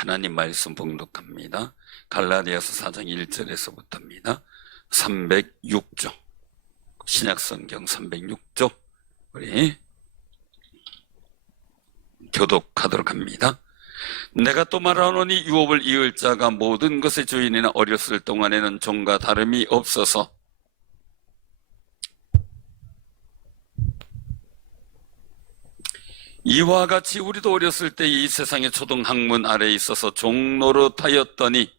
하나님 말씀 봉독합니다. 갈라디아서 4장 1절에서부터입니다. 306조, 신약성경 306조 우리 교독하도록 합니다. 내가 또 말하노니 유업을 이을 자가 모든 것의 주인이나 어렸을 동안에는 종과 다름이 없어서 이와 같이 우리도 어렸을 때 이 세상의 초등학문 아래에 있어서 종노릇하였더니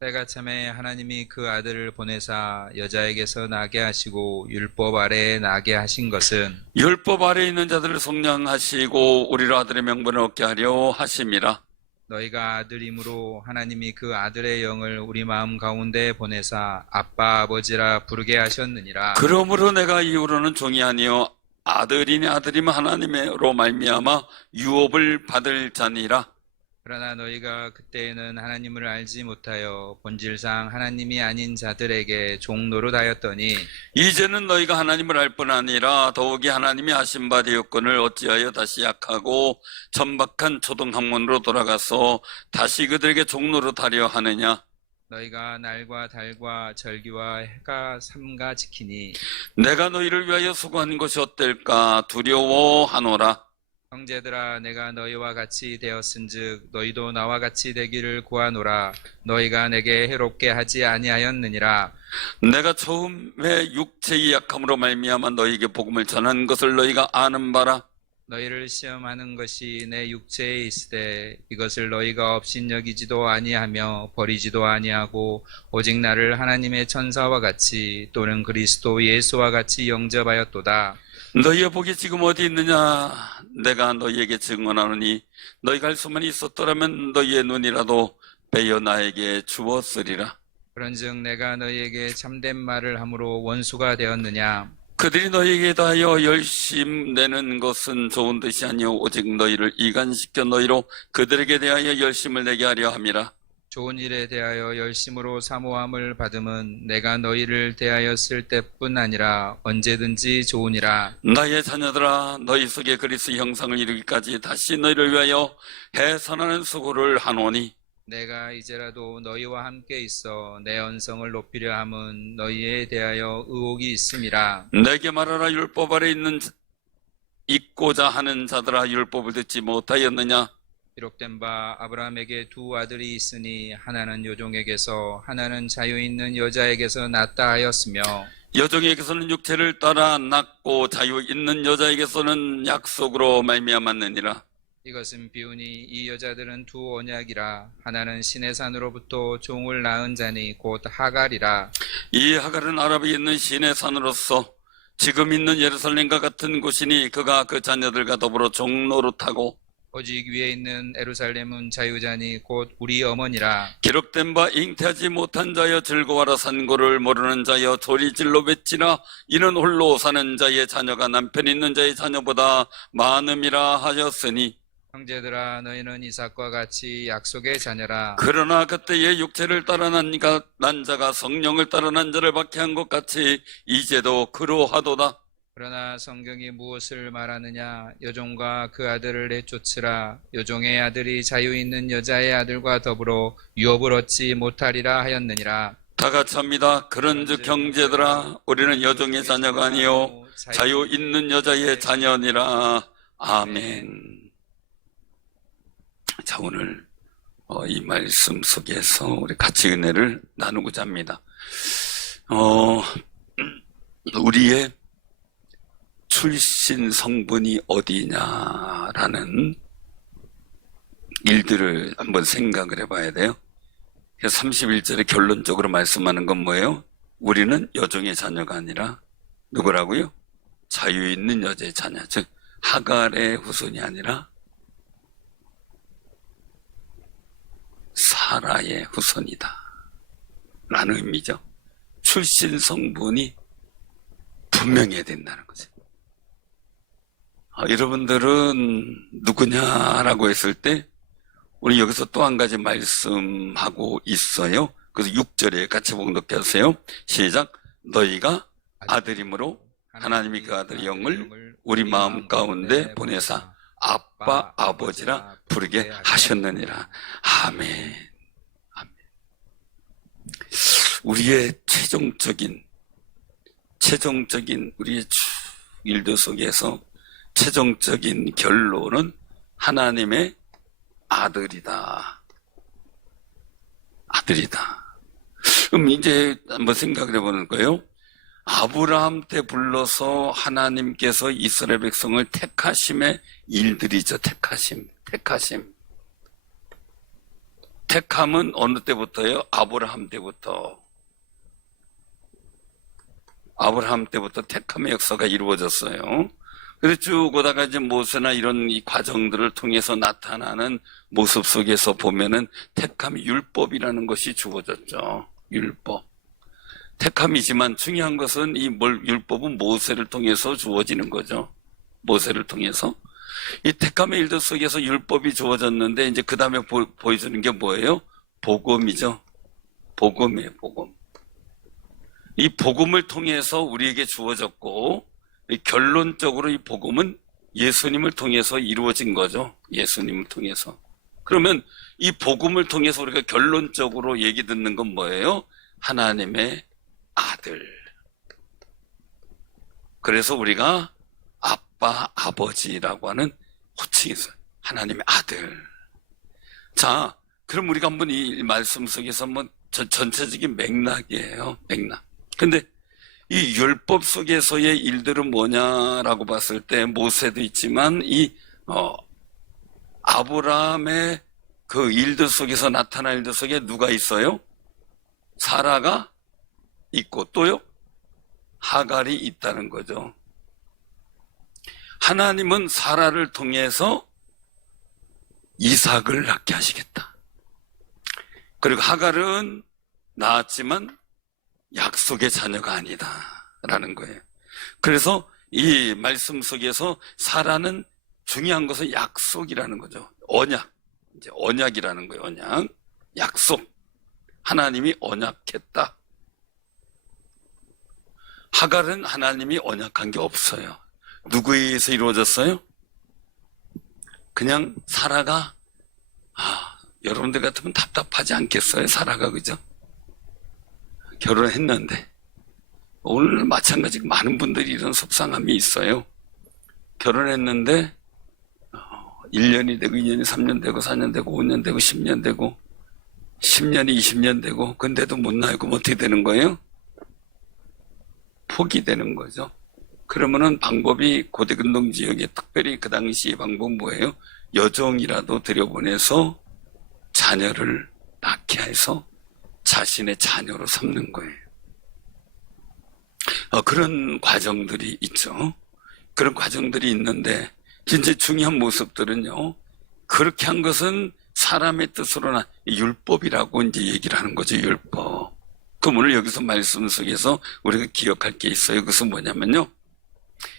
때가 참에 하나님이 그 아들을 보내사 여자에게서 나게 하시고 율법 아래에 나게 하신 것은 율법 아래에 있는 자들을 속량하시고 우리로 아들의 명분을 얻게 하려 하심이라. 너희가 아들임으로 하나님이 그 아들의 영을 우리 마음 가운데 보내사 아빠 아버지라 부르게 하셨느니라. 그러므로 내가 이후로는 종이 아니요 아들이니 아들이면 하나님으로 말미암아 유업을 받을 자니라. 그러나 너희가 그때에는 하나님을 알지 못하여 본질상 하나님이 아닌 자들에게 종노릇하였더니 이제는 너희가 하나님을 알 뿐 아니라 더욱이 하나님이 하신 바 되었거늘 어찌하여 다시 약하고 천박한 초등학문으로 돌아가서 다시 그들에게 종노릇하려 하느냐. 너희가 날과 달과 절기와 해가 삼가 지키니 내가 너희를 위하여 수고한 것이 어떨까 두려워하노라. 형제들아 내가 너희와 같이 되었은즉 너희도 나와 같이 되기를 구하노라. 너희가 내게 해롭게 하지 아니하였느니라. 내가 처음에 육체의 약함으로 말미암아 너희에게 복음을 전한 것을 너희가 아는 바라. 너희를 시험하는 것이 내 육체에 있으되 이것을 너희가 업신여기지도 아니하며 버리지도 아니하고 오직 나를 하나님의 천사와 같이 또는 그리스도 예수와 같이 영접하였도다. 너희의 복이 지금 어디 있느냐. 내가 너희에게 증언하노니 너희가 할 수만 있었더라면 너희의 눈이라도 베어 나에게 주었으리라. 그런즉 내가 너희에게 참된 말을 함으로 원수가 되었느냐. 그들이 너희에게 대하여 열심 내는 것은 좋은 뜻이 아니요 오직 너희를 이간시켜 너희로 그들에게 대하여 열심을 내게 하려 함이라. 좋은 일에 대하여 열심으로 사모함을 받음은 내가 너희를 대하여 쓸 때뿐 아니라 언제든지 좋으니라. 나의 자녀들아 너희 속에 그리스도의 형상을 이루기까지 다시 너희를 위하여 해선하는 수고를 하노니 내가 이제라도 너희와 함께 있어 내 언성을 높이려 함은 너희에 대하여 의혹이 있음이라. 내게 말하라. 율법 아래 있고자 하는 자들아 율법을 듣지 못하였느냐. 기록된 바 아브라함에게 두 아들이 있으니 하나는 여종에게서 하나는 자유 있는 여자에게서 났다 하였으며 여종에게서는 육체를 따라 낳고 자유 있는 여자에게서는 약속으로 말미암았느니라. 이것은 비유니 이 여자들은 두 언약이라. 하나는 시내 산으로부터 종을 낳은 자니 곧 하갈이라. 이 하갈은 아랍에 있는 시내 산으로서 지금 있는 예루살렘과 같은 곳이니 그가 그 자녀들과 더불어 종노릇하고 오직 위에 있는 에루살렘은 자유자니 곧 우리 어머니라. 기록된 바 잉태하지 못한 자여 즐거워라. 산고를 모르는 자여 소리질러 외치라. 이는 홀로 사는 자의 자녀가 남편 있는 자의 자녀보다 많음이라 하였으니 형제들아 너희는 이삭과 같이 약속의 자녀라. 그러나 그때의 육체를 따라 난 자가 성령을 따라 난 자를 박해한 것 같이 이제도 그러하도다. 그러나 성경이 무엇을 말하느냐. 여종과 그 아들을 내쫓으라. 여종의 아들이 자유 있는 여자의 아들과 더불어 유업을 얻지 못하리라 하였느니라. 다 같이 합니다. 그런즉 형제들아 우리는 여종의 자녀가 아니요 자유 있는 여자의 자녀니라. 아멘. 자, 오늘 이 말씀 속에서 우리 같이 은혜를 나누고자 합니다. 우리의 출신 성분이 어디냐라는 일들을 한번 생각을 해봐야 돼요. 31절에 결론적으로 말씀하는 건 뭐예요? 우리는 여종의 자녀가 아니라 누구라고요? 자유 있는 여자의 자녀, 즉 하갈의 후손이 아니라 사라의 후손이다 라는 의미죠. 출신 성분이 분명해야 된다는 거죠. 여러분들은 누구냐라고 했을 때 우리 여기서 또 한 가지 말씀하고 있어요. 그래서 6절에 같이 봉독하세요. 시작. 너희가 아들이므로 하나님이 그 아들의 영을 우리 마음 가운데 보내사 아빠, 아버지라 부르게 하셨느니라. 아멘. 아멘. 우리의 최종적인 우리의 일들 속에서 최종적인 결론은 하나님의 아들이다. 아들이다. 그럼 이제 한번 생각을 해보는 거예요. 아브라함 때 불러서 하나님께서 이스라엘 백성을 택하심의 일들이죠. 택함은 어느 때부터요? 아브라함 때부터 택함의 역사가 이루어졌어요. 그래서 쭉 오다가 이제 모세나 이런 이 과정들을 통해서 나타나는 모습 속에서 보면은 택함 율법이라는 것이 주어졌죠. 율법. 택함이지만 중요한 것은 율법은 모세를 통해서 주어지는 거죠. 모세를 통해서. 이 택함의 일들 속에서 율법이 주어졌는데 이제 그 다음에 보여주는 게 뭐예요? 복음이죠. 복음이에요, 복음. 이 복음을 통해서 우리에게 주어졌고, 결론적으로 이 복음은 예수님을 통해서 이루어진 거죠. 예수님을 통해서. 그러면 이 복음을 통해서 우리가 결론적으로 얘기 듣는 건 뭐예요? 하나님의 아들. 그래서 우리가 아빠, 아버지라고 하는 호칭이 있어요. 하나님의 아들. 자, 그럼 우리가 한번 이 말씀 속에서 한번 전체적인 맥락이에요. 맥락. 근데 이 율법 속에서의 일들은 뭐냐라고 봤을 때 모세도 있지만 아브라함의 그 일들 속에서 나타난 일들 속에 누가 있어요? 사라가 있고 또요? 하갈이 있다는 거죠. 하나님은 사라를 통해서 이삭을 낳게 하시겠다. 그리고 하갈은 낳았지만 약속의 자녀가 아니다라는 거예요. 그래서 이 말씀 속에서 사라는 중요한 것은 약속이라는 거죠. 언약. 이제 언약이라는 거예요. 언약. 약속. 하나님이 언약했다. 하갈은 하나님이 언약한 게 없어요. 누구에 의해서 이루어졌어요? 그냥 사라가 여러분들 같으면 답답하지 않겠어요? 사라가, 그죠? 결혼했는데 오늘 마찬가지로 많은 분들이 이런 속상함이 있어요. 결혼했는데 1년이 되고 2년이 3년 되고 4년 되고 5년 되고 10년 되고 10년이 20년 되고 근데도 못 나고 어떻게 되는 거예요? 포기되는 거죠. 그러면은 방법이 고대근동 지역에 특별히 그 당시 방법 뭐예요? 여종이라도 들여보내서 자녀를 낳게 해서 자신의 자녀로 삼는 거예요. 그런 과정들이 있죠. 그런 과정들이 있는데 진짜 중요한 모습들은요. 그렇게 한 것은 사람의 뜻으로나 율법이라고 이제 얘기를 하는 거죠. 율법. 그럼 오늘 여기서 말씀 속에서 우리가 기억할 게 있어요. 그것은 뭐냐면요.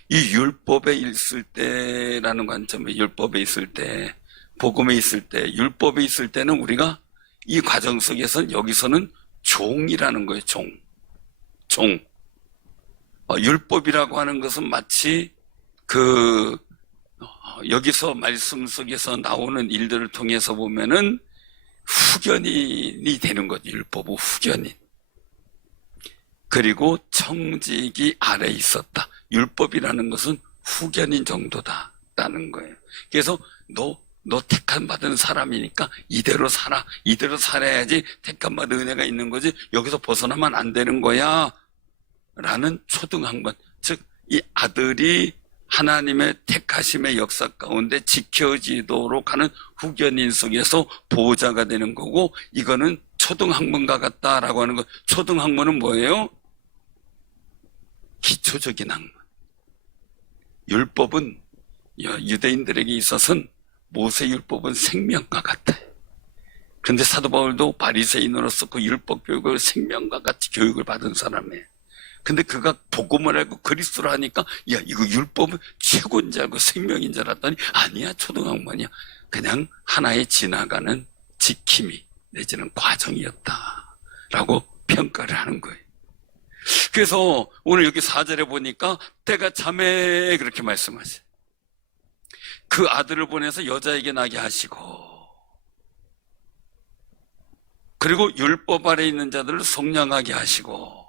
이 율법에 있을 때라는 관점에 율법에 있을 때, 복음에 있을 때, 율법에 있을 때는 우리가 이 과정 속에서 여기서는 종이라는 거예요. 종. 율법이라고 하는 것은 마치 여기서 말씀 속에서 나오는 일들을 통해서 보면은 후견인이 되는 거죠. 율법의 후견인. 그리고 청직이 아래 있었다. 율법이라는 것은 후견인 정도다라는 거예요. 그래서 너 택함 받은 사람이니까 이대로 살아. 이대로 살아야지 택함 받은 은혜가 있는 거지. 여기서 벗어나면 안 되는 거야. 라는 초등학문. 즉, 이 아들이 하나님의 택하심의 역사 가운데 지켜지도록 하는 후견인 속에서 보호자가 되는 거고, 이거는 초등학문과 같다라고 하는 거. 초등학문은 뭐예요? 기초적인 학문. 율법은 유대인들에게 있어서는 모세율법은 생명과 같아요. 그런데 사도 바울도 바리새인으로서 그 율법 교육을 생명과 같이 교육을 받은 사람이에요. 근데 그가 복음을 알고 그리스도를 하니까 이거 율법은 최고인 줄 알고 생명인 줄 알았더니 아니야, 초등학문이야. 그냥 하나의 지나가는 지킴이 내지는 과정이었다라고 평가를 하는 거예요. 그래서 오늘 여기 4절에 보니까 때가 참에 그렇게 말씀하세요. 그 아들을 보내서 여자에게 나게 하시고, 그리고 율법 아래 있는 자들을 속량하게 하시고,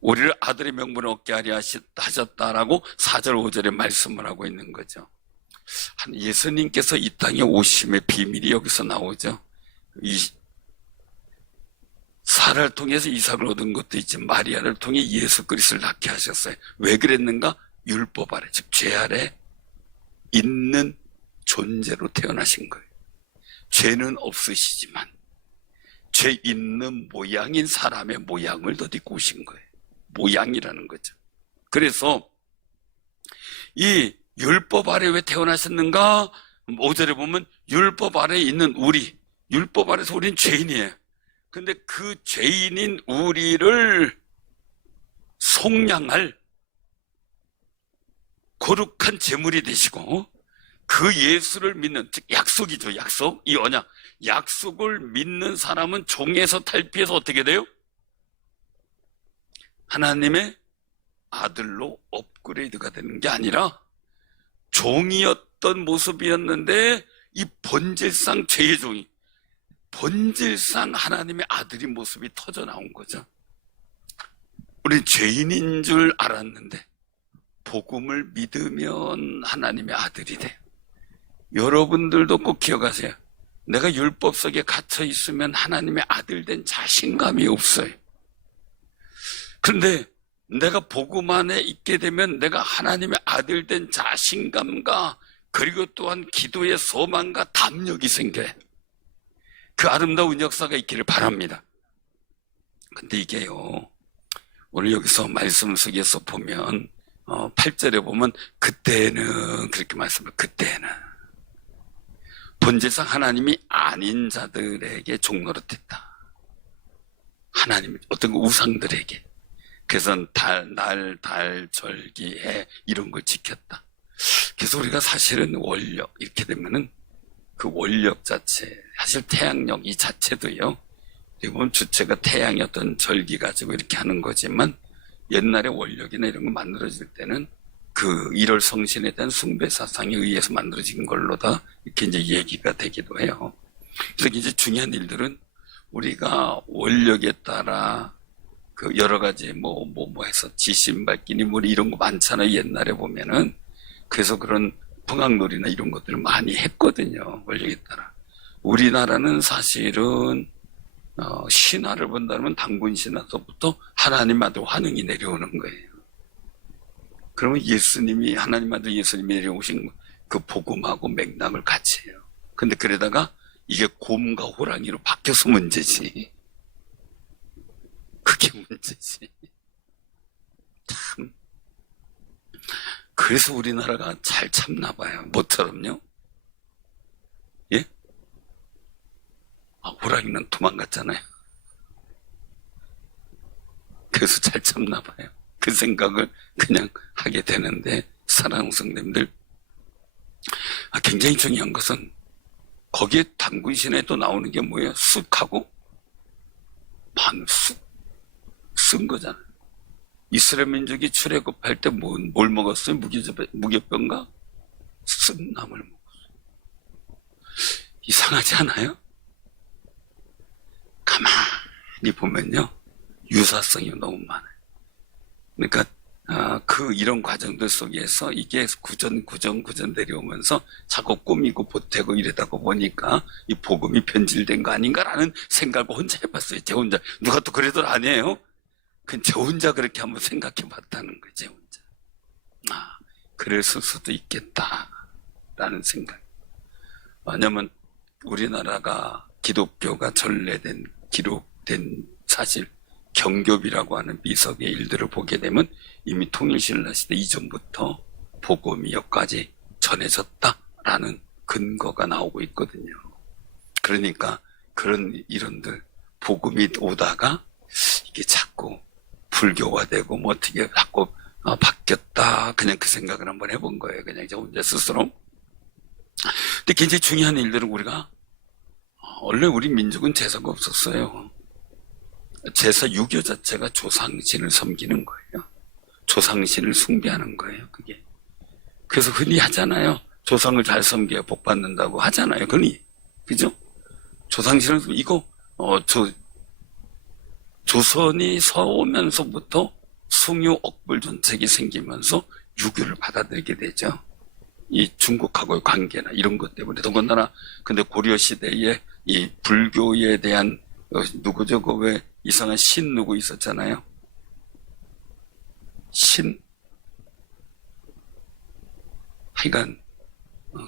우리를 아들의 명분을 얻게 하려 하셨다라고 4절 5절에 말씀을 하고 있는 거죠. 예수님께서 이 땅에 오심의 비밀이 여기서 나오죠. 사라를 통해서 이삭을 얻은 것도 있지만 마리아를 통해 예수 그리스도를 낳게 하셨어요. 왜 그랬는가? 율법 아래, 즉 죄 아래 있는 존재로 태어나신 거예요. 죄는 없으시지만 죄 있는 모양인 사람의 모양을 덧입고 오신 거예요. 모양이라는 거죠. 그래서 이 율법 아래 왜 태어나셨는가? 5절에 보면 율법 아래에 있는 우리, 율법 아래서 우리는 죄인이에요. 근데 그 죄인인 우리를 속량할 거룩한 제물이 되시고, 그 예수를 믿는, 즉 약속이죠. 약속, 이 언약, 약속을 믿는 사람은 종에서 탈피해서 어떻게 돼요? 하나님의 아들로 업그레이드가 되는 게 아니라 종이었던 모습이었는데 이 본질상 죄의 종이, 본질상 하나님의 아들인 모습이 터져 나온 거죠. 우리 죄인인 줄 알았는데 복음을 믿으면 하나님의 아들이 돼요. 여러분들도 꼭 기억하세요. 내가 율법 속에 갇혀 있으면 하나님의 아들 된 자신감이 없어요. 그런데 내가 복음 안에 있게 되면 내가 하나님의 아들 된 자신감과, 그리고 또한 기도의 소망과 담력이 생겨요. 그 아름다운 역사가 있기를 바랍니다. 근데 이게요, 오늘 여기서 말씀 속에서 보면 8절에 보면 그때는 그렇게 말씀해요. 그때는 본질상 하나님이 아닌 자들에게 종노릇했다. 하나님 어떤 우상들에게. 그래서 달, 절기, 해 이런 걸 지켰다. 그래서 우리가 사실은 원력, 이렇게 되면은 그 원력 자체, 사실 태양력 이 자체도요, 보면 주체가 태양이 어떤 절기 가지고 이렇게 하는 거지만, 옛날에 원력이나 이런 거 만들어질 때는 그 1월 성신에 대한 숭배 사상에 의해서 만들어진 걸로 다 이렇게 이제 얘기가 되기도 해요. 그래서 이제 중요한 일들은 우리가 원력에 따라 그 여러 가지 해서 지신밟기니 이런 거 많잖아요. 옛날에 보면은. 그래서 그런 풍악놀이나 이런 것들을 많이 했거든요. 원력에 따라. 우리나라는 사실은 신화를 본다면 당군 신화서부터 하나님 아들 환웅이 내려오는 거예요. 그러면 예수님이, 하나님 아들 예수님이 내려오신 그 복음하고 맥락을 같이 해요. 근데 그러다가 이게 곰과 호랑이로 바뀌어서 문제지. 그게 문제지. 참. 그래서 우리나라가 잘 참나 봐요. 뭐처럼요? 예? 호랑이는 도망갔잖아요. 그래서 잘 참나 봐요. 그 생각을 그냥 하게 되는데, 사랑하는 성도님들, 굉장히 중요한 것은 거기에 당군신에도 나오는 게 뭐예요? 쑥하고 반쑥 쓴 거잖아요. 이스라엘 민족이 출애굽할 때 뭘 먹었어요? 무교병과 쓴 나물 먹었어요. 이상하지 않아요? 가만히 보면요, 유사성이 너무 많아요. 그러니까 이런 과정들 속에서 이게 구전 내려오면서 자꾸 꾸미고 보태고 이러다가 보니까 이 복음이 변질된 거 아닌가라는 생각을 혼자 해봤어요. 제 혼자. 누가 또 그래도 아니에요. 그냥 제 혼자 그렇게 한번 생각해 봤다는 거죠. 제 혼자. 그랬을 수도 있겠다라는 생각. 왜냐면 우리나라가 기독교가 기록된 사실, 경교비라고 하는 미석의 일들을 보게 되면 이미 통일신라 시대 이전부터 복음이 여기까지 전해졌다라는 근거가 나오고 있거든요. 그러니까 그런 이론들, 복음이 오다가 이게 자꾸 불교화되고 어떻게 자꾸 바뀌었다, 그냥 그 생각을 한번 해본 거예요. 그냥 이제 혼자 스스로. 근데 굉장히 중요한 일들은 우리가, 원래 우리 민족은 제사가 없었어요. 제사 유교 자체가 조상신을 섬기는 거예요. 조상신을 숭배하는 거예요, 그게. 그래서 흔히 하잖아요. 조상을 잘 섬겨야 복 받는다고 하잖아요. 그니 그죠? 조상신앙 이거 조선이 서오면서부터 숭유 억불 정책이 생기면서 유교를 받아들이게 되죠. 이 중국하고의 관계나 이런 것 때문에. 더군다나 근데 고려 시대에 이 불교에 대한 누구죠? 그 왜 이상한 신 누구 있었잖아요. 신 하여간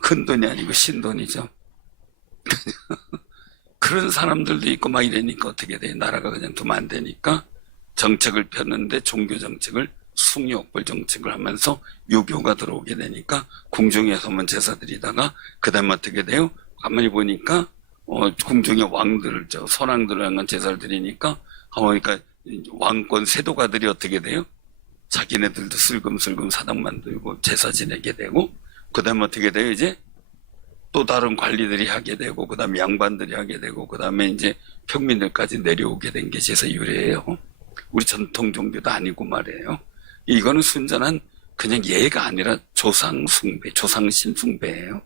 큰 돈이 아니고 신돈이죠. 그런 사람들도 있고 막 이러니까 어떻게 돼? 나라가 그냥 두면 안 되니까 정책을 폈는데 종교 정책을 숭유억벌 정책을 하면서 유교가 들어오게 되니까 궁중에서만 제사 드리다가 그 다음에 어떻게 돼요? 가만히 보니까 궁중의 왕들을 선왕들을 향한 제사를 드리니까 그러니까 왕권 세도가들이 어떻게 돼요? 자기네들도 슬금슬금 사당 만들고 제사 지내게 되고 그 다음에 어떻게 돼요? 이제 또 다른 관리들이 하게 되고 그 다음에 양반들이 하게 되고 그 다음에 이제 평민들까지 내려오게 된 게 제사 유래예요. 우리 전통 종교도 아니고 말이에요. 이거는 순전한 그냥 예가 아니라 조상 숭배, 조상신 숭배예요.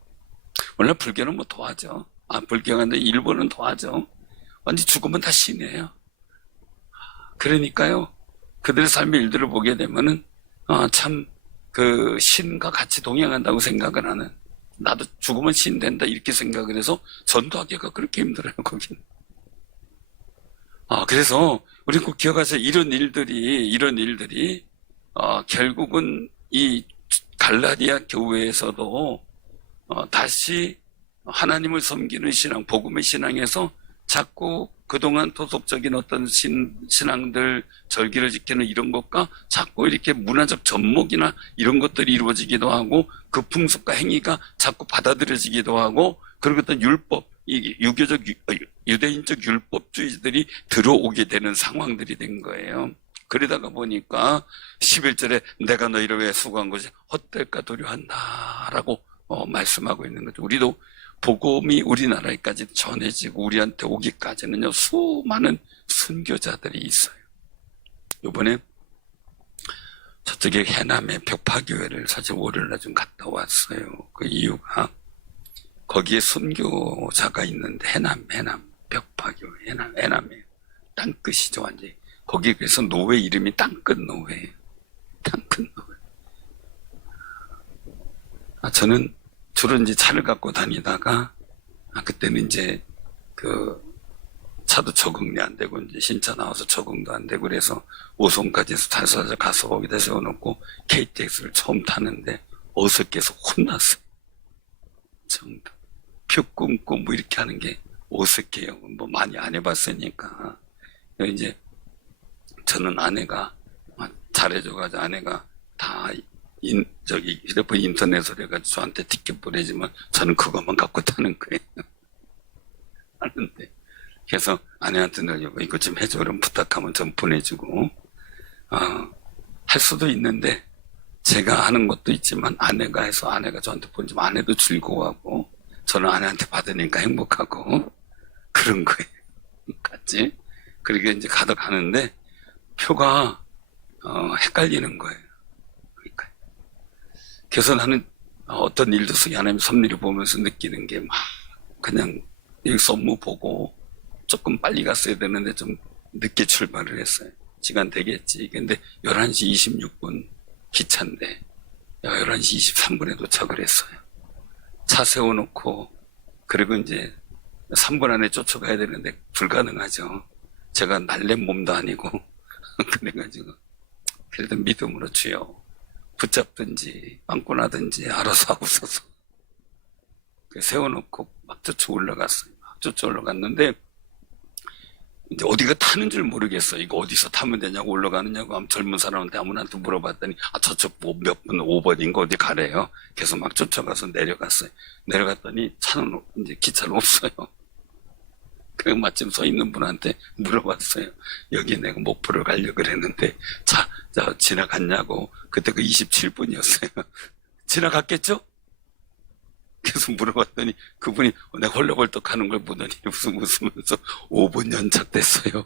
원래 불교는 뭐 더하죠. 불교가 아니라 일본은 더하죠. 완전 죽으면 다 신이에요. 그러니까요. 그들의 삶의 일들을 보게 되면은 참 그 신과 같이 동행한다고 생각을 하는, 나도 죽으면 신 된다 이렇게 생각을 해서 전도하기가 그렇게 힘들어요. 거기는. 그래서 우리 꼭 기억하세요. 이런 일들이 결국은 이 갈라디아 교회에서도 다시 하나님을 섬기는 신앙, 복음의 신앙에서 자꾸 그동안 토속적인 어떤 신앙들, 절기를 지키는 이런 것과 자꾸 이렇게 문화적 접목이나 이런 것들이 이루어지기도 하고 그 풍습과 행위가 자꾸 받아들여지기도 하고 그리고 어떤 율법, 이 유대인적 율법주의들이 들어오게 되는 상황들이 된 거예요. 그러다가 보니까 11절에 내가 너희를 왜 수고한 것이 헛될까 두려워한다 라고 말씀하고 있는 거죠. 우리도 복음이 우리나라에까지 전해지고 우리한테 오기까지는요 수많은 선교자들이 있어요. 이번에 저쪽에 해남의 벽파교회를 사실 월요일날 좀 갔다 왔어요. 그 이유가 거기에 선교자가 있는데 해남 벽파교회 해남에 땅끝이죠 완전히. 거기 그래서 노회 이름이 땅끝 노회예요. 땅끝 노회. 저는 주로 이제 차를 갖고 다니다가 그때는 이제 그 차도 적응이 안 되고 이제 신차 나와서 적응도 안 되고 그래서 오송까지 타서 가서 거기다 세워놓고 KTX를 처음 타는데 어색해서 혼났어요. 정도 표 끊고 뭐 이렇게 하는 게 어색해요. 뭐 많이 안 해봤으니까. 이제 저는 아내가 잘해줘가지고 아내가 다 휴대폰 인터넷으로 해가지고 저한테 티켓 보내지만 저는 그것만 갖고 타는 거예요. 하는데 그래서 아내한테 늘 이거 좀 해줘 그럼 부탁하면 좀 보내주고 할 수도 있는데 제가 하는 것도 있지만 아내가 해서 아내가 저한테 보내주면 아내도 즐거워하고 저는 아내한테 받으니까 행복하고 그런 거예요. 같이. 그러게 이제 가는데 표가 헷갈리는 거예요. 그러니까. 그래서 나는 어떤 일도 속에 하나님 섭리를 보면서 느끼는 게 막 그냥 여기 업무 보고 조금 빨리 갔어야 되는데 좀 늦게 출발을 했어요. 시간 되겠지. 근데 11시 26분 기차인데 11시 23분에 도착을 했어요. 차 세워놓고 그리고 이제 3분 안에 쫓아가야 되는데 불가능하죠. 제가 날랜 몸도 아니고 그래가지고 그래도 믿음으로 주여 붙잡든지 빵꾸나든지 알아서 하고서서 세워놓고 막 쫓아 올라갔어요. 막 쫓아 올라갔는데 이제 어디가 타는 줄 모르겠어. 이거 어디서 타면 되냐고 올라가느냐고 젊은 사람한테 아무나한테 물어봤더니 저쪽 몇 분 5번인가 어디 가래요. 그래서 막 쫓아가서 내려갔어요. 내려갔더니 차는 이제 기차는 없어요. 그래서 마침 서 있는 분한테 물어봤어요. 여기 내가 목포를 가려고 그랬는데 자 지나갔냐고. 그때 그 27분이었어요. 지나갔겠죠? 계속 물어봤더니 그분이 내가 헐레벌떡 하는 걸 보더니 웃으면서 5분 연착됐어요.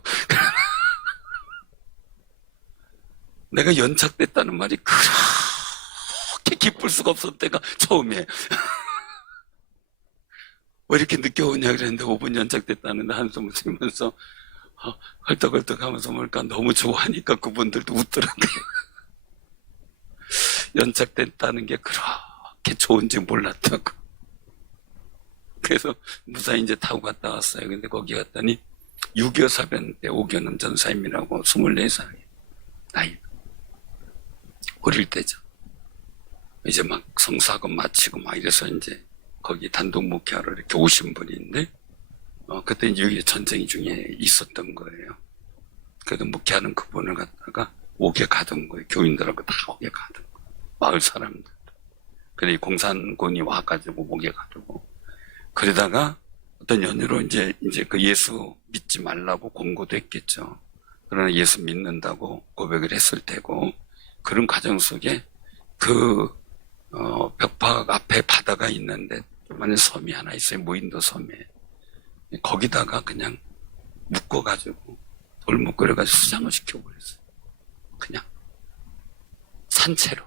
내가 연착됐다는 말이 그렇게 기쁠 수가 없었을 때가 처음이에요. 왜 이렇게 늦게 오냐 그랬는데 5분 연착됐다는데 한숨을 쉬면서 헐떡헐떡 하면서 뭘까 너무 좋아하니까 그분들도 웃더라고요. 연착됐다는 게 그렇게 좋은지 몰랐다고. 그래서 무사히 이제 타고 갔다 왔어요. 근데 거기 갔더니 6.25 사변 때 오견은 전사님이라고 24살이에요. 나이. 어릴 때죠. 이제 막 성사학원 마치고 막 이래서 이제 거기 단독 목회하러 이렇게 오신 분인데, 그때 이제 여기 전쟁 중에 있었던 거예요. 그래도 목회하는 그분을 갖다가 오게 가던 거예요. 교인들하고 다 오게 가던 거예요. 마을 사람들도. 그래, 공산군이 와가지고 오게 가지고. 그러다가 어떤 연유로 이제 그 예수 믿지 말라고 공고도 했겠죠. 그러나 예수 믿는다고 고백을 했을 테고, 그런 과정 속에 벽팍 앞에 바다가 있는데, 조그마한 섬이 하나 있어요. 무인도 섬에. 거기다가 그냥 묶어가지고, 돌 묶어가지고 수장을 시켜버렸어요. 그냥. 산채로.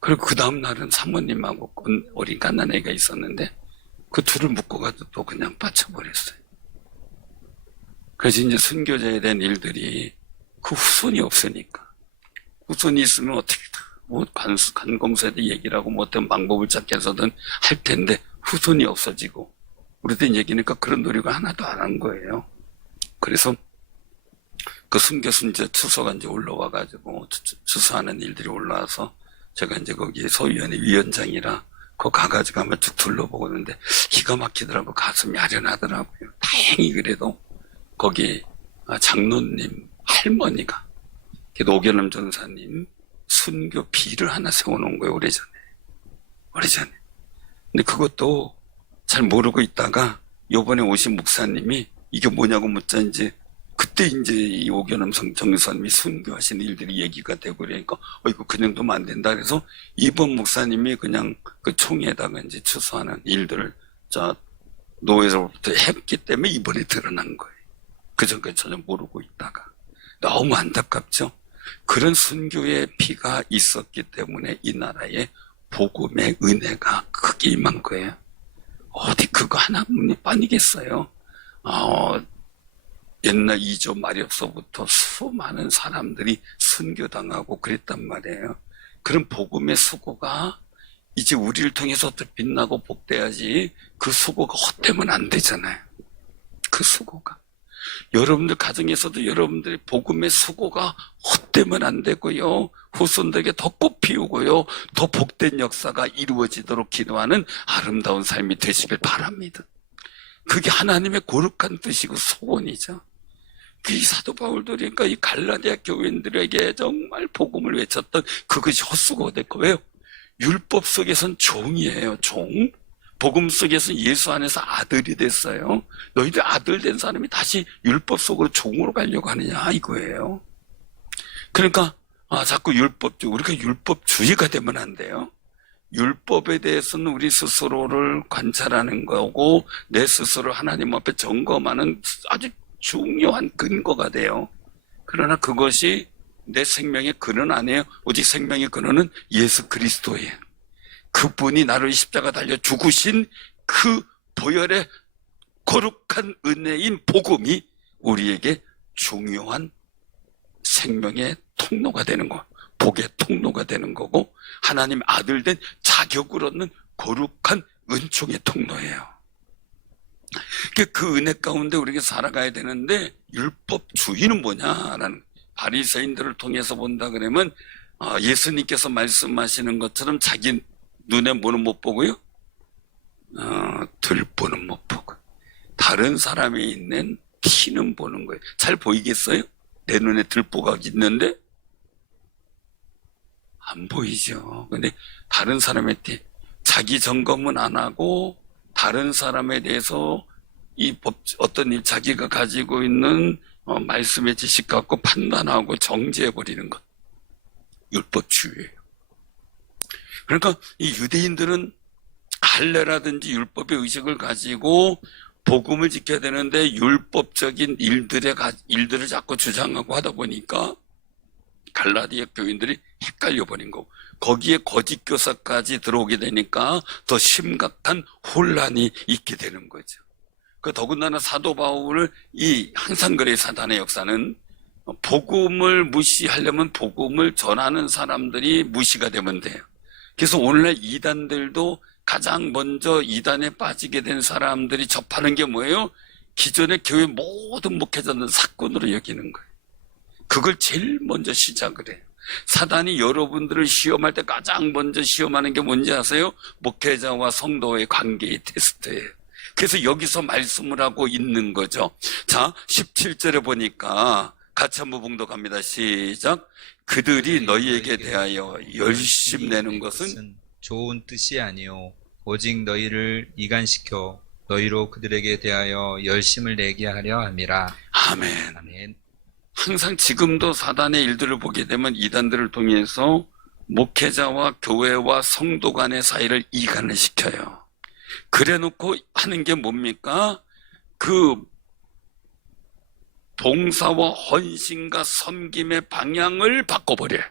그리고 그 다음날은 사모님하고 어린 갓난애가 있었는데, 그 둘을 묶어가지고 또 그냥 빠쳐버렸어요. 그래서 이제 순교자에 대한 일들이 그 후손이 없으니까. 후손이 있으면 어떻게든, 관공서에 얘기를 하고 뭐 어떤 방법을 찾게 해서든 할 텐데, 후손이 없어지고, 우리들 얘기니까 그런 노력을 하나도 안 한 거예요. 그래서 그 순교순제 추서가 이제 올라와가지고, 추서하는 일들이 올라와서, 제가 이제 거기 소위원회 위원장이라, 거 가가지고 한번 쭉 둘러보고 있는데, 기가 막히더라고. 가슴이 아련하더라고요. 다행히 그래도, 거기 장로님 할머니가, 오견남 전사님 순교 비를 하나 세워놓은 거예요. 오래전에. 근데 그것도 잘 모르고 있다가 요번에 오신 목사님이 이게 뭐냐고 묻자 이제 그때 이제 이 오견남 정교사님이 순교하신 일들이 얘기가 되고 그러니까 이거 그냥 두면 안 된다. 그래서 이번 목사님이 그냥 그 총회에다가 이제 추수하는 일들을 노회로부터 했기 때문에 이번에 드러난 거예요. 그전까지 전혀 모르고 있다가. 너무 안타깝죠. 그런 순교의 피가 있었기 때문에 이 나라에 복음의 은혜가 크게 임한 거예요. 어디 그거 하나뿐이 아니겠어요. 옛날 2조 마렵서부터 수많은 사람들이 순교당하고 그랬단 말이에요. 그런 복음의 수고가 이제 우리를 통해서 또 빛나고 복돼야지 그 수고가 헛되면 안 되잖아요. 그 수고가. 여러분들 가정에서도 여러분들의 복음의 수고가 헛되면 안 되고요. 후손들에게 더 꽃피우고요. 더 복된 역사가 이루어지도록 기도하는 아름다운 삶이 되시길 바랍니다. 그게 하나님의 거룩한 뜻이고 소원이죠. 이 사도 바울도 그러니까 이 갈라디아 교인들에게 정말 복음을 외쳤던 그것이 헛수고가 됐고, 왜요? 율법 속에선 종이에요. 종. 복음 속에서는 예수 안에서 아들이 됐어요. 너희들 아들 된 사람이 다시 율법 속으로 종으로 가려고 하느냐 이거예요. 그러니까 자꾸 우리가 율법주의가 되면 안 돼요. 율법에 대해서는 우리 스스로를 관찰하는 거고 내 스스로 하나님 앞에 점검하는 아주 중요한 근거가 돼요. 그러나 그것이 내 생명의 근원 아니에요. 오직 생명의 근원은 예수 그리스도예요. 그분이 나를 십자가 달려 죽으신 그 보혈의 거룩한 은혜인 복음이 우리에게 중요한 생명의 통로가 되는 거, 복의 통로가 되는 거고 하나님 아들 된 자격을 얻는 거룩한 은총의 통로예요. 그 은혜 가운데 우리가 살아가야 되는데 율법주의는 뭐냐라는 바리새인들을 통해서 본다 그러면 예수님께서 말씀하시는 것처럼 자기 눈에 뭐는 못 보고요? 들보는 못 보고 다른 사람이 있는 티는 보는 거예요. 잘 보이겠어요? 내 눈에 들보가 있는데 안 보이죠. 근데 다른 사람의 티, 자기 점검은 안 하고 다른 사람에 대해서 어떤 일 자기가 가지고 있는 말씀의 지식 갖고 판단하고 정죄해버리는 것. 율법주의예요. 그러니까 이 유대인들은 할례라든지 율법의 의식을 가지고 복음을 지켜야 되는데 율법적인 일들을 자꾸 주장하고 하다 보니까 갈라디아 교인들이 헷갈려 버린 거고 거기에 거짓 교사까지 들어오게 되니까 더 심각한 혼란이 있게 되는 거죠. 그 더군다나 사도 바울을 항상 그래 사단의 역사는 복음을 무시하려면 복음을 전하는 사람들이 무시가 되면 돼요. 그래서 오늘날 이단들도 가장 먼저 이단에 빠지게 된 사람들이 접하는 게 뭐예요? 기존의 교회 모든 목회자들은 사건으로 여기는 거예요. 그걸 제일 먼저 시작을 해요. 사단이 여러분들을 시험할 때 가장 먼저 시험하는 게 뭔지 아세요? 목회자와 성도의 관계의 테스트예요. 그래서 여기서 말씀을 하고 있는 거죠. 자, 17절에 보니까 같이 한번 봉독합니다. 시작. 그들이 너희에게 대하여 열심내는 것은 좋은 뜻이 아니요 오직 너희를 이간시켜 너희로 그들에게 대하여 열심을 내게 하려 함이라. 아멘. 아멘. 항상 지금도 사단의 일들을 보게 되면 이단들을 통해서 목회자와 교회와 성도 간의 사이를 이간을 시켜요. 그래 놓고 하는 게 뭡니까? 그 봉사와 헌신과 섬김의 방향을 바꿔버려요.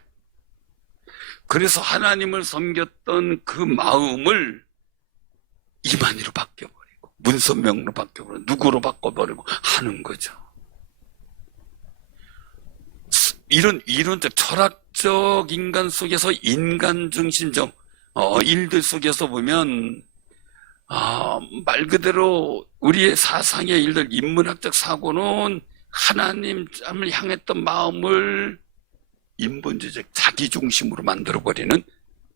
그래서 하나님을 섬겼던 그 마음을 이만희로 바뀌어버리고 문선명으로 바뀌어버리고 누구로 바꿔버리고 하는 거죠. 이런 이론적 철학적 인간 속에서 인간 중심적 일들 속에서 보면 말 그대로 우리의 사상의 일들, 인문학적 사고는 하나님을 향했던 마음을 인본주의적 자기중심으로 만들어버리는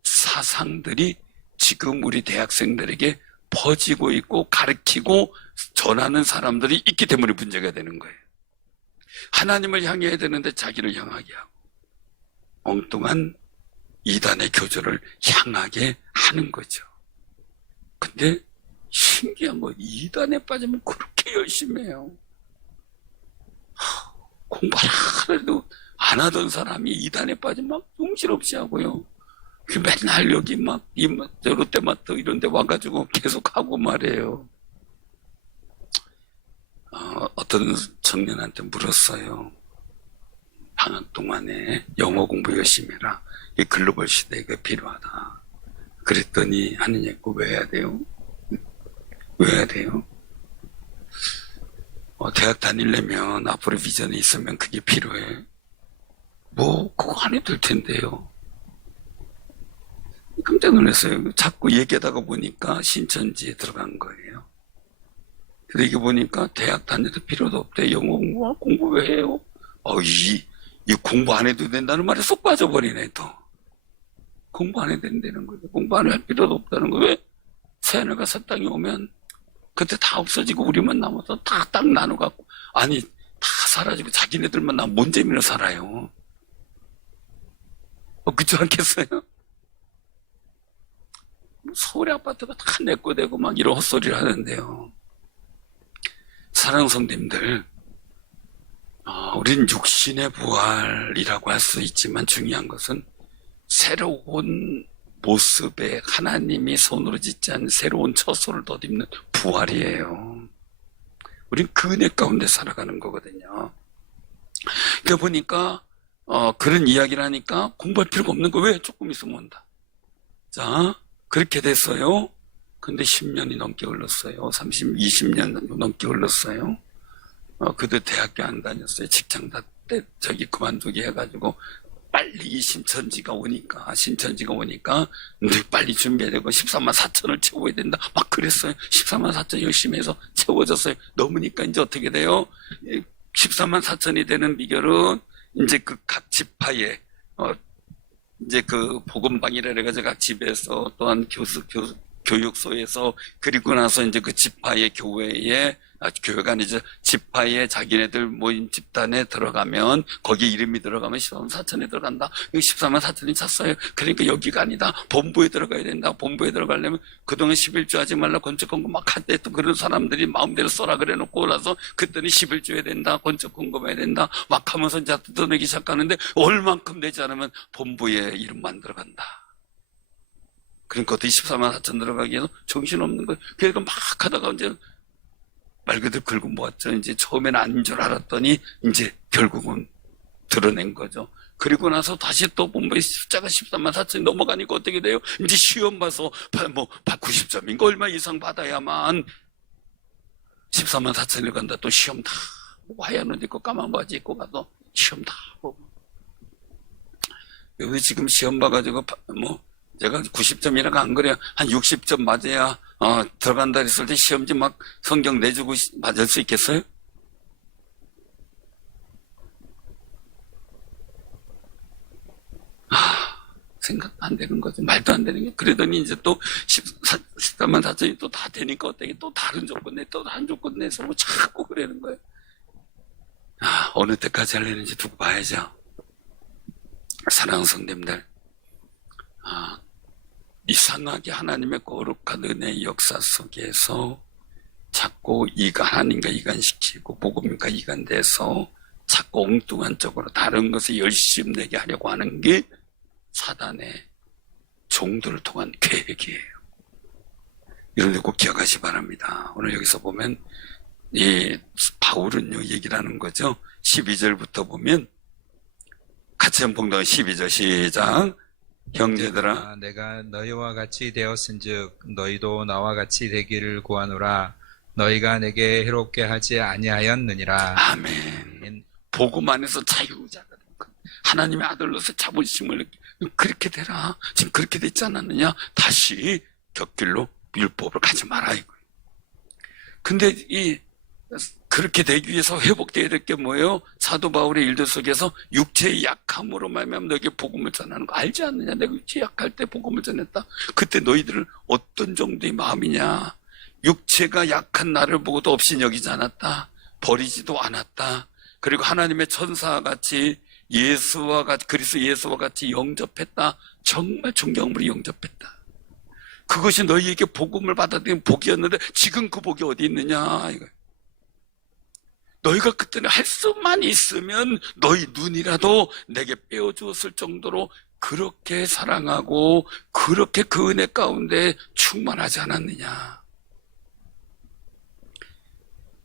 사상들이 지금 우리 대학생들에게 퍼지고 있고 가르치고 전하는 사람들이 있기 때문에 문제가 되는 거예요. 하나님을 향해야 되는데 자기를 향하게 하고 엉뚱한 이단의 교조를 향하게 하는 거죠. 근데 신기한 거 이단에 빠지면 그렇게 열심히 해요. 공부를 하나도 안 하던 사람이 이단에 빠지면 막 정신없이 하고요. 맨날 여기 막 롯데마트 이런 데 와가지고 계속 하고 말해요. 어떤 청년한테 물었어요. 방학 동안에 영어 공부 열심히 해라. 이 글로벌 시대가 필요하다. 그랬더니 하느냐 했고 왜 해야 돼요? 왜 해야 돼요? 대학 다니려면 앞으로 비전이 있으면 그게 필요해. 그거 안 해도 될 텐데요. 깜짝 놀랐어요. 자꾸 얘기하다가 보니까 신천지에 들어간 거예요. 그래서 이게 보니까 대학 다녀도 필요도 없대. 영어 공부 왜 해요? 이 공부 안 해도 된다는 말에 쏙 빠져버리네, 또. 공부 안 해도 된다는 거예요. 공부 안 할 필요도 없다는 거예요. 왜? 새하늘과 새 땅이 오면 그때 다 없어지고 우리만 남아서 다 딱 나눠갖고 다 사라지고 자기네들만 남으면 뭔 재미로 살아요. 그렇지 않겠어요? 서울의 아파트가 다 내 거 되고 막 이런 헛소리를 하는데요. 사랑하는 성도님들, 우린 육신의 부활이라고 할 수 있지만 중요한 것은 새로운 모습에 하나님이 손으로 짓지 않은 새로운 처소를 덧입는 부활이에요. 우린 그 은혜 가운데 살아가는 거거든요. 그러니까 보니까 그런 이야기를 하니까 공부할 필요가 없는 거 왜? 조금 있으면 온다. 자, 그렇게 됐어요. 근데 10년이 넘게 흘렀어요. 20년 넘게 흘렀어요. 그들 대학교 안 다녔어요. 직장 그만두게 해가지고 빨리 신천지가 오니까 근데 빨리 준비해야 되고 14만 4천을 채워야 된다. 막 그랬어요. 14만 4천 열심히 해서 채워졌어요. 넘으니까 이제 어떻게 돼요? 14만 4천이 되는 비결은 이제 그 각 지파에 이제 그 복음방이라 해가지고 각 집에서 또한 교육소에서 그리고 나서 이제 그 지파의 교회가 아니죠. 지파에 자기네들 모임 집단에 들어가면 거기에 이름이 들어가면 14만 4천에 들어간다. 14만 4천이 찼어요. 그러니까 여기가 아니다. 본부에 들어가야 된다. 본부에 들어가려면 그동안 11조 하지 말라 건축공급 막 할 때 또 그런 사람들이 마음대로 써라 그래 놓고 나서 그때는 11조 해야 된다. 건축공급 해야 된다. 막 하면서 이제 뜯어내기 시작하는데 얼만큼 내지 않으면 본부에 이름만 들어간다. 그러니까 어떻게 14만 4천 들어가기 위해서 정신없는 거예요. 그러니까 막 하다가 이제 말 그대로 긁어 모았죠. 이제 처음에는 아닌 줄 알았더니 이제 결국은 드러낸 거죠. 그리고 나서 다시 또 보면 숫자가 13만 4천이 넘어가니까 어떻게 돼요? 이제 시험 봐서 90점인가 얼마 이상 받아야만 14만 4천을 간다. 또 시험 다 하얀 옷 입고 까만 바지 입고 가서 시험 다 보고. 여기 지금 시험 봐가지고 제가 90점이라고 안 그래요. 한 60점 맞아야 들어간다 했을 때 시험지 막 성경 내주고 맞을 수 있겠어요? 생각도 안 되는 거죠. 말도 안 되는 게. 그러더니 이제 또 14만 4천이 또 다 되니까 어떻게 또 다른 조건 내, 또 다른 조건 내서 자꾸 그러는 거예요. 어느 때까지 하려는지 두고 봐야죠. 사랑하는 성도님들, 이상하게 하나님의 거룩한 은혜의 역사 속에서 자꾸 하나님과 이간시키고 복음과 이간돼서 자꾸 엉뚱한 쪽으로 다른 것에 열심 내게 하려고 하는 게 사단의 종들을 통한 계획이에요. 이런 데 꼭 기억하시 바랍니다. 오늘 여기서 보면 이 바울은요 얘기를 하는 거죠. 12절부터 보면 같이 한번 봉독 12절 시작. 형제들아, 내가 너희와 같이 되었은즉 너희도 나와 같이 되기를 구하노라. 너희가 내게 해롭게 하지 아니하였느니라. 아멘. 복음 안에서 자유자가 된 거. 하나님의 아들로서 자부심을 그렇게 되라. 지금 그렇게 됐지 않았느냐? 다시 곁길로 율법을 가지 마라 이거예요. 근데 그렇게 되기 위해서 회복되어야 될 게 뭐예요? 사도 바울의 일들 속에서 육체의 약함으로 말미암아 너에게 복음을 전하는 거 알지 않느냐? 내가 육체 약할 때 복음을 전했다. 그때 너희들은 어떤 정도의 마음이냐? 육체가 약한 나를 보고도 없이 여기지 않았다. 버리지도 않았다. 그리고 하나님의 천사와 같이 그리스도 예수와 같이 영접했다. 정말 존경으로 영접했다. 그것이 너희에게 복음을 받아들인 복이었는데 지금 그 복이 어디 있느냐 이거예요. 너희가 그때는 할 수만 있으면 너희 눈이라도 내게 빼어주었을 정도로 그렇게 사랑하고 그렇게 그 은혜 가운데 충만하지 않았느냐.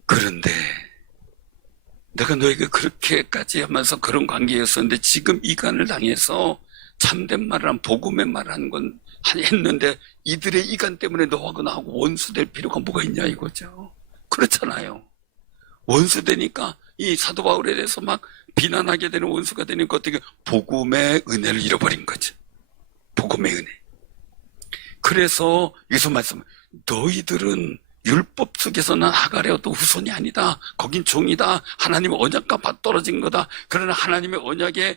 그런데 내가 너에게 그렇게까지 하면서 그런 관계였었는데 지금 이간을 당해서 참된 말을 한 복음의 말을 한 건 했는데 이들의 이간 때문에 너하고 나하고 원수될 필요가 뭐가 있냐 이거죠. 그렇잖아요. 원수되니까 이 사도 바울에 대해서 막 비난하게 되는 원수가 되니까 어떻게 복음의 은혜를 잃어버린 거죠. 복음의 은혜. 그래서 여기서 말씀, 너희들은 율법 속에서는 하갈의 어떤 후손이 아니다. 거긴 종이다. 하나님의 언약과 떨어진 거다. 그러나 하나님의 언약의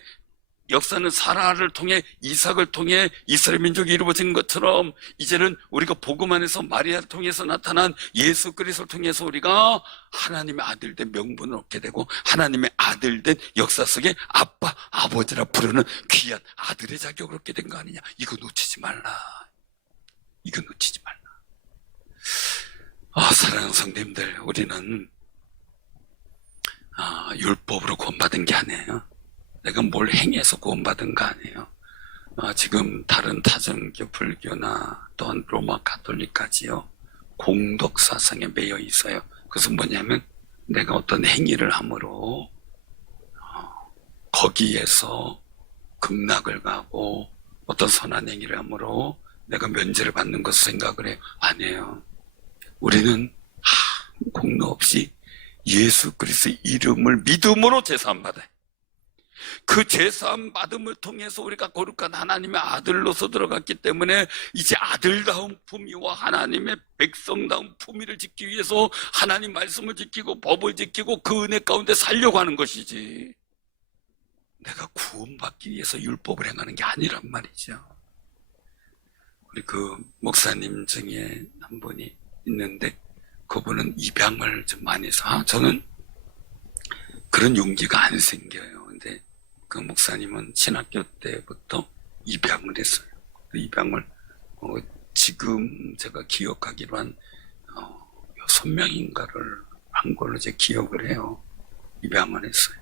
역사는 사라를 통해 이삭을 통해 이스라엘 민족이 이루어진 것처럼 이제는 우리가 복음 안에서 마리아를 통해서 나타난 예수 그리스도를 통해서 우리가 하나님의 아들 된 명분을 얻게 되고 하나님의 아들 된 역사 속에 아빠, 아버지라 부르는 귀한 아들의 자격을 얻게 된 거 아니냐. 이거 놓치지 말라. 이거 놓치지 말라. 사랑하는 성도님들, 우리는 율법으로 구원받은 게 아니에요. 내가 뭘 행해서 구원받은 거 아니에요. 지금 다른 타종교, 불교나 또한 로마 가톨릭까지요 공덕 사상에 매여 있어요. 그것은 뭐냐면 내가 어떤 행위를 함으로 거기에서 극락을 가고 어떤 선한 행위를 함으로 내가 면제를 받는 것을 생각을 해요. 아니에요. 우리는 공로 없이 예수 그리스도의 이름을 믿음으로 제사함 받아요. 그 제사함 받음을 통해서 우리가 거룩한 하나님의 아들로서 들어갔기 때문에 이제 아들다운 품위와 하나님의 백성다운 품위를 지키기 위해서 하나님 말씀을 지키고 법을 지키고 그 은혜 가운데 살려고 하는 것이지 내가 구원받기 위해서 율법을 행하는 게 아니란 말이죠. 우리 그 목사님 중에 한 분이 있는데 그분은 입양을 좀 많이 해서 저는 그런 용기가 안 생겨요. 근데 그 목사님은 신학교 때부터 입양을 했어요. 그 입양을 지금 제가 기억하기로 한 6명인가를 한 걸로 제 기억을 해요. 입양을 했어요.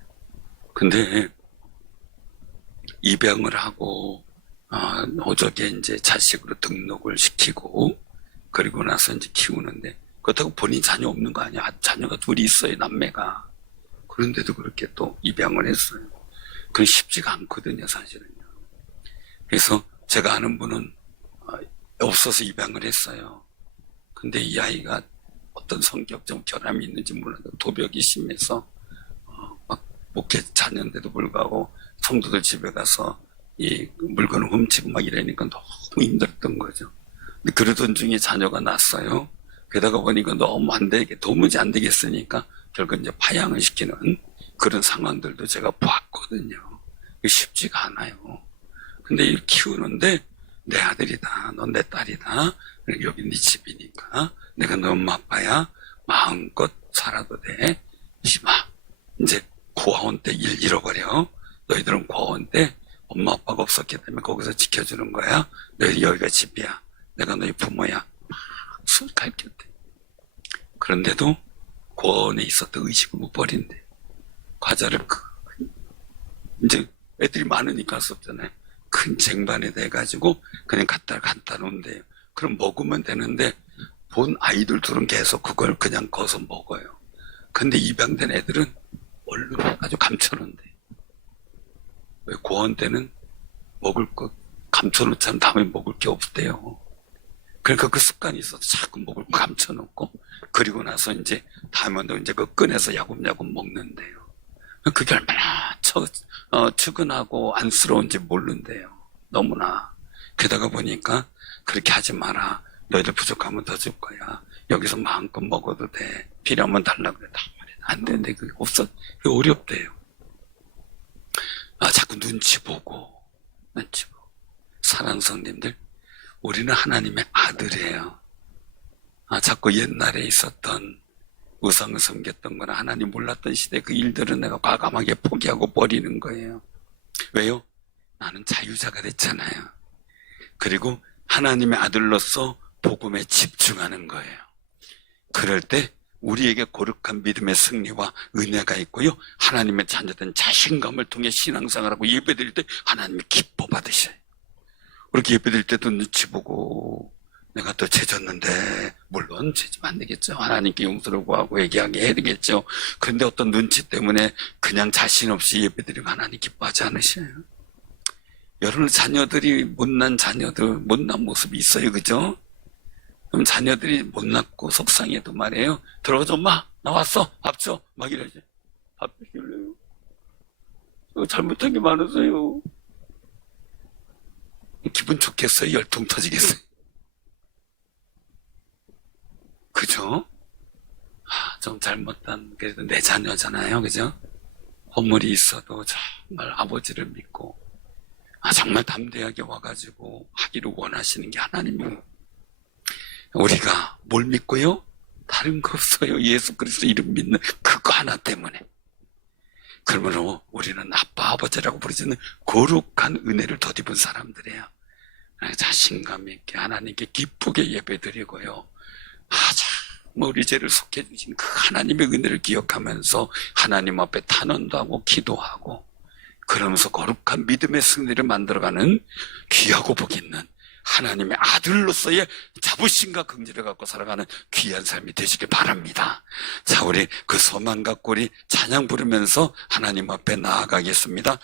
근데 입양을 하고 호적에 이제 자식으로 등록을 시키고 그리고 나서 이제 키우는데 그렇다고 본인 자녀 없는 거 아니야. 자녀가 둘이 있어요. 남매가. 그런데도 그렇게 또 입양을 했어요. 그건 쉽지가 않거든요, 사실은요. 그래서 제가 아는 분은 없어서 입양을 했어요. 근데 이 아이가 어떤 성격적 결함이 있는지 몰라도 도벽이 심해서 막 목회 자녀인데도 불구하고 성도들 집에 가서 이 물건을 훔치고 막 이러니까 너무 힘들었던 거죠. 근데 그러던 중에 자녀가 났어요. 게다가 보니까 너무 도무지 안 되겠으니까 결국 이제 파양을 시키는 그런 상황들도 제가 봤거든요. 쉽지가 않아요. 근데 이 키우는데 내 아들이다, 넌 내 딸이다, 여기 네 집이니까 내가 너 엄마 아빠야, 마음껏 살아도 돼. 심아, 이제 고아원 때 일 잃어버려. 너희들은 고아원 때 엄마 아빠가 없었기 때문에 거기서 지켜주는 거야. 너희 여기가 집이야. 내가 너희 부모야. 술 가르쳤대. 그런데도 고아원에 있었던 의식을 못 버린대. 과자를 이제 애들이 많으니까 할 수 없잖아요. 큰 쟁반에 대가지고 그냥 갖다 놓은대요. 그럼 먹으면 되는데 본 아이들 둘은 계속 그걸 그냥 거서 먹어요. 근데 입양된 애들은 얼른 아주 감춰놓은대. 왜 고아원 때는 먹을 거 감춰놓자면 다음에 먹을 게 없대요. 그러니까 그 습관이 있어서 자꾸 먹을 거 감춰놓고 그리고 나서 이제 다음에 이제 그 꺼내서 야금야금 먹는데요. 그게 얼마나 측은하고 안쓰러운지 모른대요. 너무나. 게다가 보니까 그렇게 하지 마라. 너희들 부족하면 더 줄 거야. 여기서 마음껏 먹어도 돼. 필요하면 달라고 그래. 안 되는데 그게 없어. 그게 어렵대요. 자꾸 눈치 보고. 사랑하는 성님들, 우리는 하나님의 아들이에요. 자꾸 옛날에 있었던 우상을 섬겼던 거나 하나님 몰랐던 시대 그 일들은 내가 과감하게 포기하고 버리는 거예요. 왜요? 나는 자유자가 됐잖아요. 그리고 하나님의 아들로서 복음에 집중하는 거예요. 그럴 때 우리에게 거룩한 믿음의 승리와 은혜가 있고요. 하나님의 자녀된 자신감을 통해 신앙생활하고 예배드릴 때 하나님이 기뻐 받으셔요. 그렇게 예배드릴 때도 눈치 보고 내가 또 죄졌는데 물론 죄지면 안 되겠죠. 하나님께 용서를 구하고 얘기하게 해야 되겠죠. 그런데 어떤 눈치 때문에 그냥 자신 없이 예배드리면 하나님 기뻐하지 않으셔요. 여러분 자녀들이 못난 모습이 있어요. 그죠? 그럼 자녀들이 못났고 속상해도 말이에요. 들어가서 엄마 나왔어 밥 줘 막 이러지. 밥 주실래요? 잘못한 게 많으세요. 기분 좋겠어요? 열통 터지겠어요? 그죠? 좀 잘못한, 그래도 내 자녀잖아요. 그죠? 허물이 있어도 정말 아버지를 믿고, 정말 담대하게 와가지고 하기를 원하시는 게 하나님이에요. 우리가 뭘 믿고요? 다른 거 없어요. 예수 그리스도 이름 믿는 그거 하나 때문에. 그러므로 우리는 아빠, 아버지라고 부르시는 거룩한 은혜를 덧입은 사람들이에요. 자신감 있게 하나님께 기쁘게 예배드리고요. 우리 죄를 속해 주신 그 하나님의 은혜를 기억하면서 하나님 앞에 탄원도 하고 기도하고 그러면서 거룩한 믿음의 승리를 만들어가는 귀하고 복 있는 하나님의 아들로서의 자부심과 긍지를 갖고 살아가는 귀한 삶이 되시길 바랍니다. 자, 우리 그 소망 갖고 우리 찬양 부르면서 하나님 앞에 나아가겠습니다.